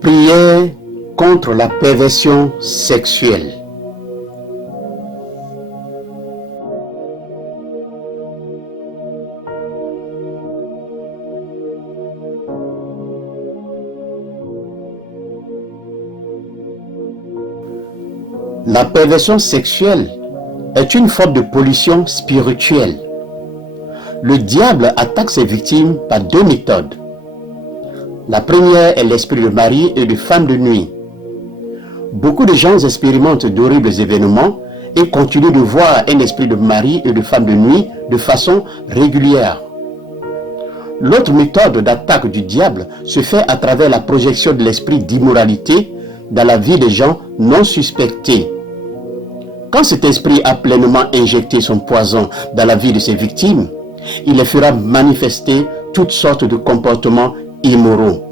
Prière contre la perversion sexuelle. La perversion sexuelle est une forme de pollution spirituelle. Le diable attaque ses victimes par deux méthodes. La première est l'esprit de mari et de femme de nuit. Beaucoup de gens expérimentent d'horribles événements et continuent de voir un esprit de mari et de femme de nuit de façon régulière. L'autre méthode d'attaque du diable se fait à travers la projection de l'esprit d'immoralité dans la vie des gens non suspectés. Quand cet esprit a pleinement injecté son poison dans la vie de ses victimes, il les fera manifester toutes sortes de comportements immoraux.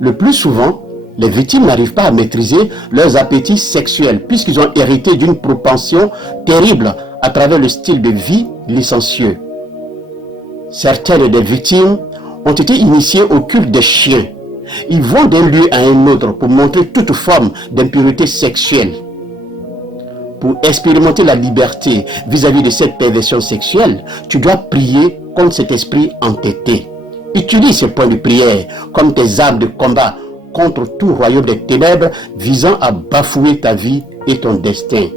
Le plus souvent, les victimes n'arrivent pas à maîtriser leurs appétits sexuels puisqu'ils ont hérité d'une propension terrible à travers le style de vie licencieux. Certaines des victimes ont été initiées au culte des chiens. Ils vont d'un lieu à un autre pour montrer toute forme d'impureté sexuelle. Pour expérimenter la liberté vis-à-vis de cette perversion sexuelle, tu dois prier contre cet esprit entêté. Utilise ces points de prière comme tes armes de combat contre tout royaume des ténèbres visant à bafouer ta vie et ton destin.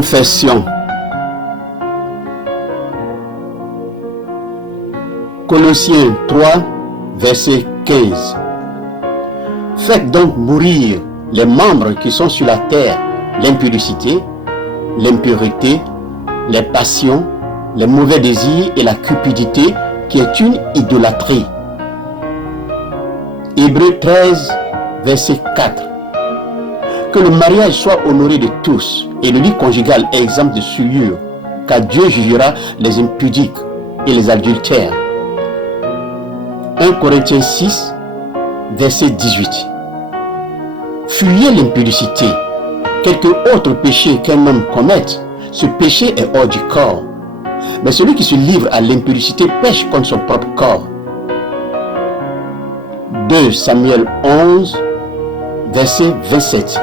Confession. Colossiens 3, verset 15. Faites donc mourir les membres qui sont sur la terre, l'impudicité, l'impureté, les passions, les mauvais désirs et la cupidité qui est une idolâtrie. Hébreux 13, verset 4. Que le mariage soit honoré de tous et le lit conjugal est exempt de souillure, car Dieu jugera les impudiques et les adultères. 1 Corinthiens 6, verset 18. Fuyez l'impudicité. Quelque autre péché qu'un homme commette, ce péché est hors du corps. Mais celui qui se livre à l'impudicité pêche contre son propre corps. 2 Samuel 11, verset 27.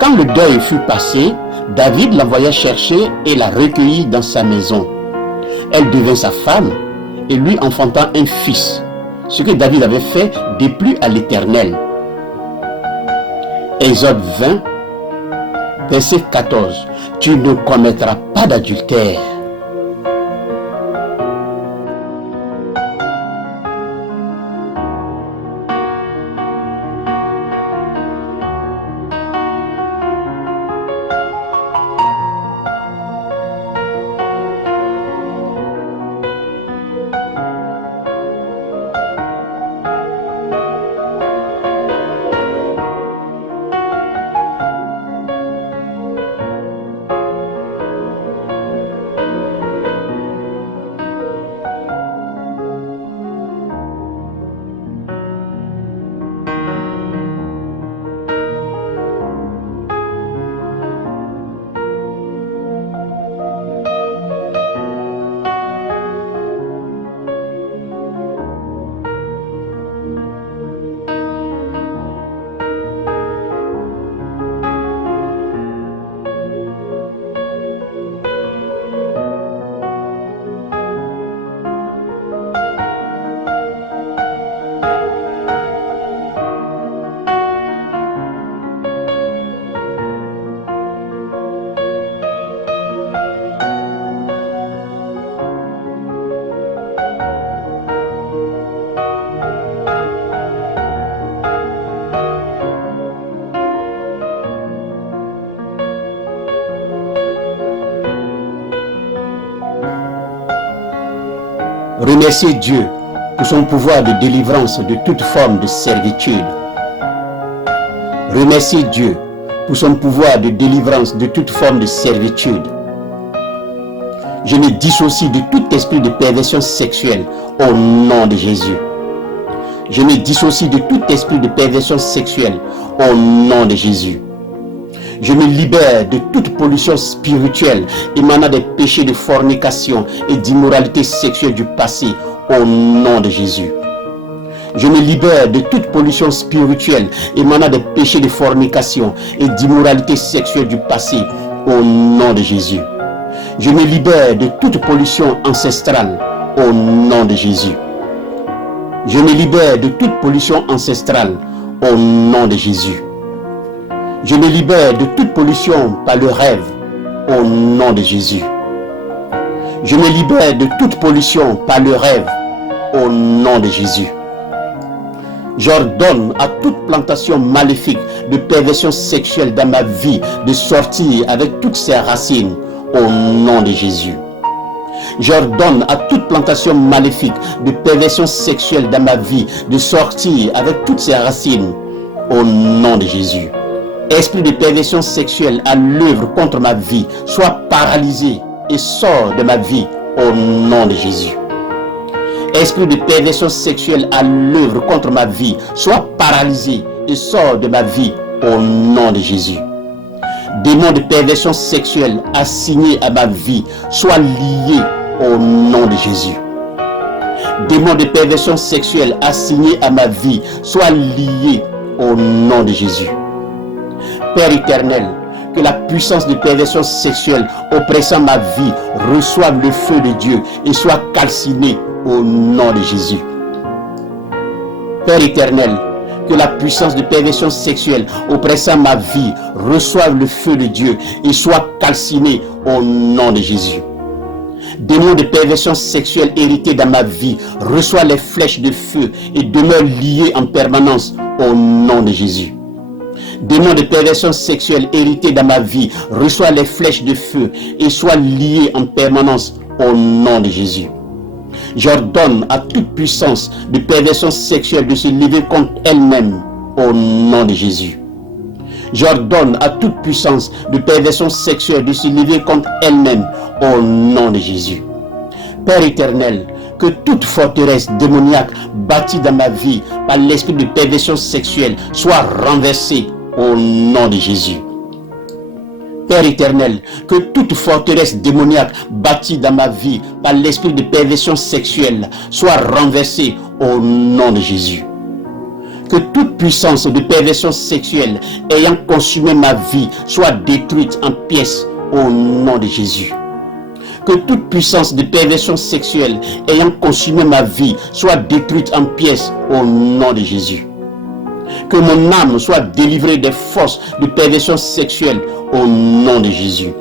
Quand le deuil fut passé, David l'envoya chercher et la recueillit dans sa maison. Elle devint sa femme et lui enfanta un fils. Ce que David avait fait déplut à l'Éternel. Exode 20, verset 14. Tu ne commettras pas d'adultère. Remerciez Dieu pour son pouvoir de délivrance de toute forme de servitude. Remerciez Dieu pour son pouvoir de délivrance de toute forme de servitude. Je me dissocie de tout esprit de perversion sexuelle au nom de Jésus. Je me dissocie de tout esprit de perversion sexuelle au nom de Jésus. Je me libère de toute pollution spirituelle émanant des péchés de fornication et d'immoralité sexuelle du passé au nom de Jésus. Je me libère de toute pollution spirituelle émanant des péchés de fornication et d'immoralité sexuelle du passé au nom de Jésus. Je me libère de toute pollution ancestrale au nom de Jésus. Je me libère de toute pollution ancestrale au nom de Jésus. Je me libère de toute pollution par le rêve au nom de Jésus. Je me libère de toute pollution par le rêve au nom de Jésus. J'ordonne à toute plantation maléfique de perversion sexuelle dans ma vie de sortir avec toutes ses racines au nom de Jésus. J'ordonne à toute plantation maléfique de perversion sexuelle dans ma vie de sortir avec toutes ses racines au nom de Jésus. Esprit de perversion sexuelle à l'œuvre contre ma vie, sois paralysé et sors de ma vie au nom de Jésus. Esprit de perversion sexuelle à l'œuvre contre ma vie, sois paralysé et sors de ma vie au nom de Jésus. Démon de perversion sexuelle assigné à ma vie, sois lié au nom de Jésus. Démon de perversion sexuelle assigné à ma vie, sois lié au nom de Jésus. Père éternel, que la puissance de perversion sexuelle oppressant ma vie reçoive le feu de Dieu et soit calcinée au nom de Jésus. Père éternel, que la puissance de perversion sexuelle oppressant ma vie reçoive le feu de Dieu et soit calcinée au nom de Jésus. Démon de perversion sexuelle hérité dans ma vie, reçois les flèches de feu et demeure lié en permanence au nom de Jésus. Démon de perversion sexuelle hérité dans ma vie, reçois les flèches de feu et sois lié en permanence au nom de Jésus. J'ordonne à toute puissance de perversion sexuelle de se lever contre elle-même au nom de Jésus. J'ordonne à toute puissance de perversion sexuelle de se lever contre elle-même au nom de Jésus. Père éternel, que toute forteresse démoniaque bâtie dans ma vie par l'esprit de perversion sexuelle soit renversée au nom de Jésus. Père éternel, que toute forteresse démoniaque bâtie dans ma vie par l'esprit de perversion sexuelle soit renversée au nom de Jésus. Que toute puissance de perversion sexuelle ayant consumé ma vie soit détruite en pièces au nom de Jésus. Que toute puissance de perversion sexuelle ayant consumé ma vie soit détruite en pièces au nom de Jésus. Que mon âme soit délivrée des forces de perversion sexuelle au nom de Jésus.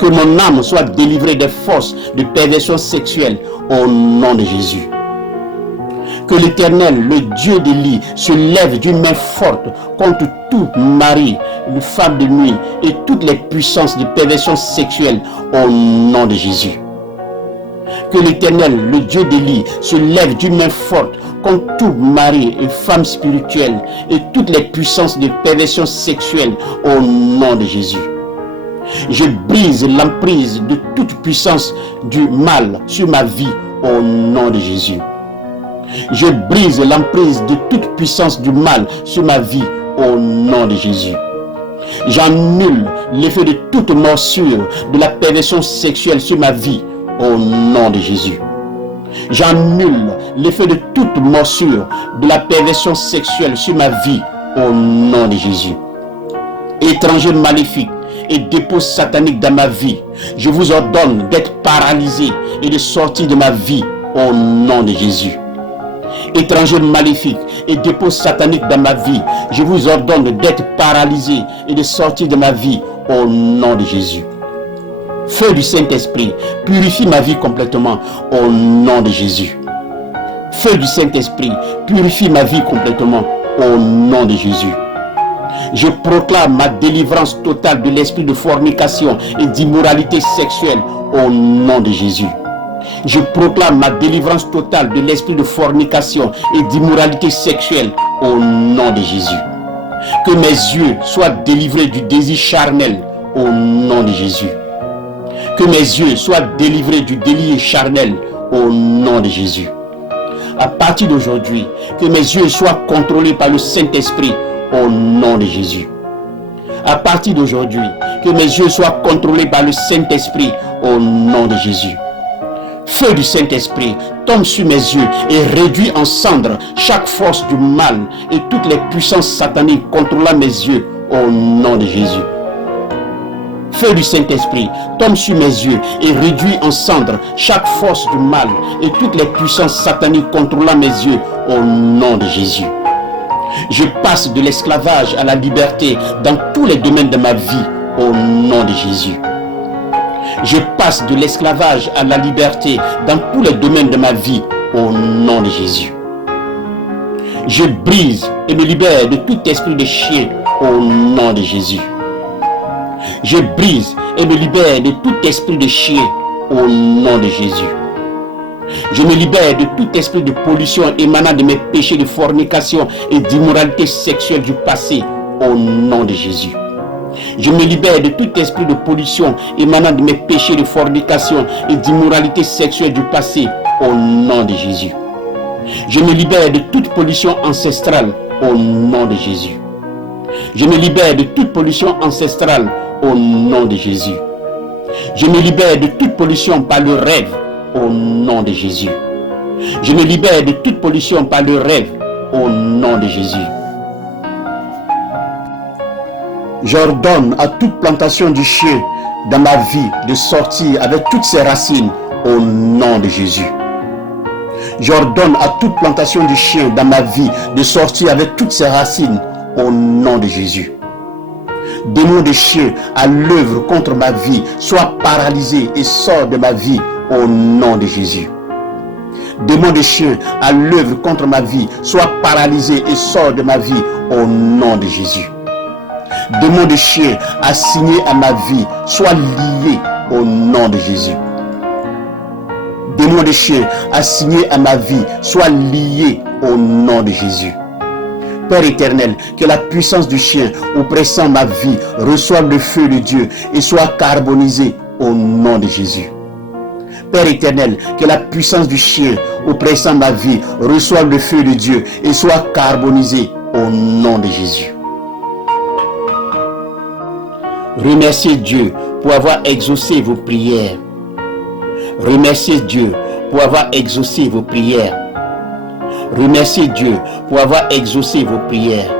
Que mon âme soit délivrée des forces de perversion sexuelle au nom de Jésus. Que l'Éternel, le Dieu d'Élie, se lève d'une main forte contre tout mari, une femme de nuit et toutes les puissances de perversion sexuelle au nom de Jésus. Que l'Éternel, le Dieu d'Élie, se lève d'une main forte contre tout mari et femme spirituelle et toutes les puissances de perversion sexuelle au nom de Jésus. Je brise l'emprise de toute puissance du mal sur ma vie au nom de Jésus. Je brise l'emprise de toute puissance du mal sur ma vie au nom de Jésus. J'annule l'effet de toute morsure de la perversion sexuelle sur ma vie au nom de Jésus. J'annule l'effet de toute morsure de la perversion sexuelle sur ma vie au nom de Jésus. Étranger maléfique et dépôt satanique dans ma vie, je vous ordonne d'être paralysé et de sortir de ma vie au nom de Jésus. Étranger maléfique et dépôt satanique dans ma vie, je vous ordonne d'être paralysé et de sortir de ma vie au nom de Jésus. Feu du Saint-Esprit, purifie ma vie complètement au nom de Jésus. Feu du Saint-Esprit, purifie ma vie complètement au nom de Jésus. Je proclame ma délivrance totale de l'esprit de fornication et d'immoralité sexuelle au nom de Jésus. Je proclame ma délivrance totale de l'esprit de fornication et d'immoralité sexuelle au nom de Jésus. Que mes yeux soient délivrés du désir charnel au nom de Jésus. Que mes yeux soient délivrés du délire charnel au nom de Jésus. À partir d'aujourd'hui, que mes yeux soient contrôlés par le Saint-Esprit au nom de Jésus. À partir d'aujourd'hui, que mes yeux soient contrôlés par le Saint-Esprit au nom de Jésus. Feu du Saint-Esprit, tombe sur mes yeux et réduit en cendres chaque force du mal et toutes les puissances sataniques contrôlant mes yeux au nom de Jésus. Feu du Saint-Esprit, tombe sur mes yeux et réduit en cendres chaque force du mal et toutes les puissances sataniques contrôlant mes yeux au nom de Jésus. Je passe de l'esclavage à la liberté dans tous les domaines de ma vie au nom de Jésus. Je passe de l'esclavage à la liberté dans tous les domaines de ma vie au nom de Jésus. Je brise et me libère de tout esprit de chien au nom de Jésus. Je brise et me libère de tout esprit de chien au nom de Jésus. Je me libère de tout esprit de pollution émanant de mes péchés de fornication et d'immoralité sexuelle du passé au nom de Jésus. Je me libère de tout esprit de pollution émanant de mes péchés de fornication et d'immoralité sexuelle du passé au nom de Jésus. Je me libère de toute pollution ancestrale au nom de Jésus. Je me libère de toute pollution ancestrale au nom de Jésus. Je me libère de toute pollution par le rêve au nom de Jésus. Je me libère de toute pollution par le rêve au nom de Jésus. J'ordonne à toute plantation du chien dans ma vie de sortir avec toutes ses racines au nom de Jésus. J'ordonne à toute plantation du chien dans ma vie de sortir avec toutes ses racines au nom de Jésus. Démon de chien à l'œuvre contre ma vie, sois paralysé et sors de ma vie au nom de Jésus. Démon de chien à l'œuvre contre ma vie, sois paralysé et sors de ma vie au nom de Jésus. Démon de chien assigné à ma vie, sois lié au nom de Jésus. Démon de chien assigné à ma vie, sois lié au nom de Jésus. Père éternel, que la puissance du chien oppressant ma vie reçoive le feu de Dieu et soit carbonisée au nom de Jésus. Père éternel, que la puissance du chien oppressant ma vie reçoive le feu de Dieu et soit carbonisée au nom de Jésus. Remerciez Dieu pour avoir exaucé vos prières. Remerciez Dieu pour avoir exaucé vos prières. Remerciez Dieu pour avoir exaucé vos prières.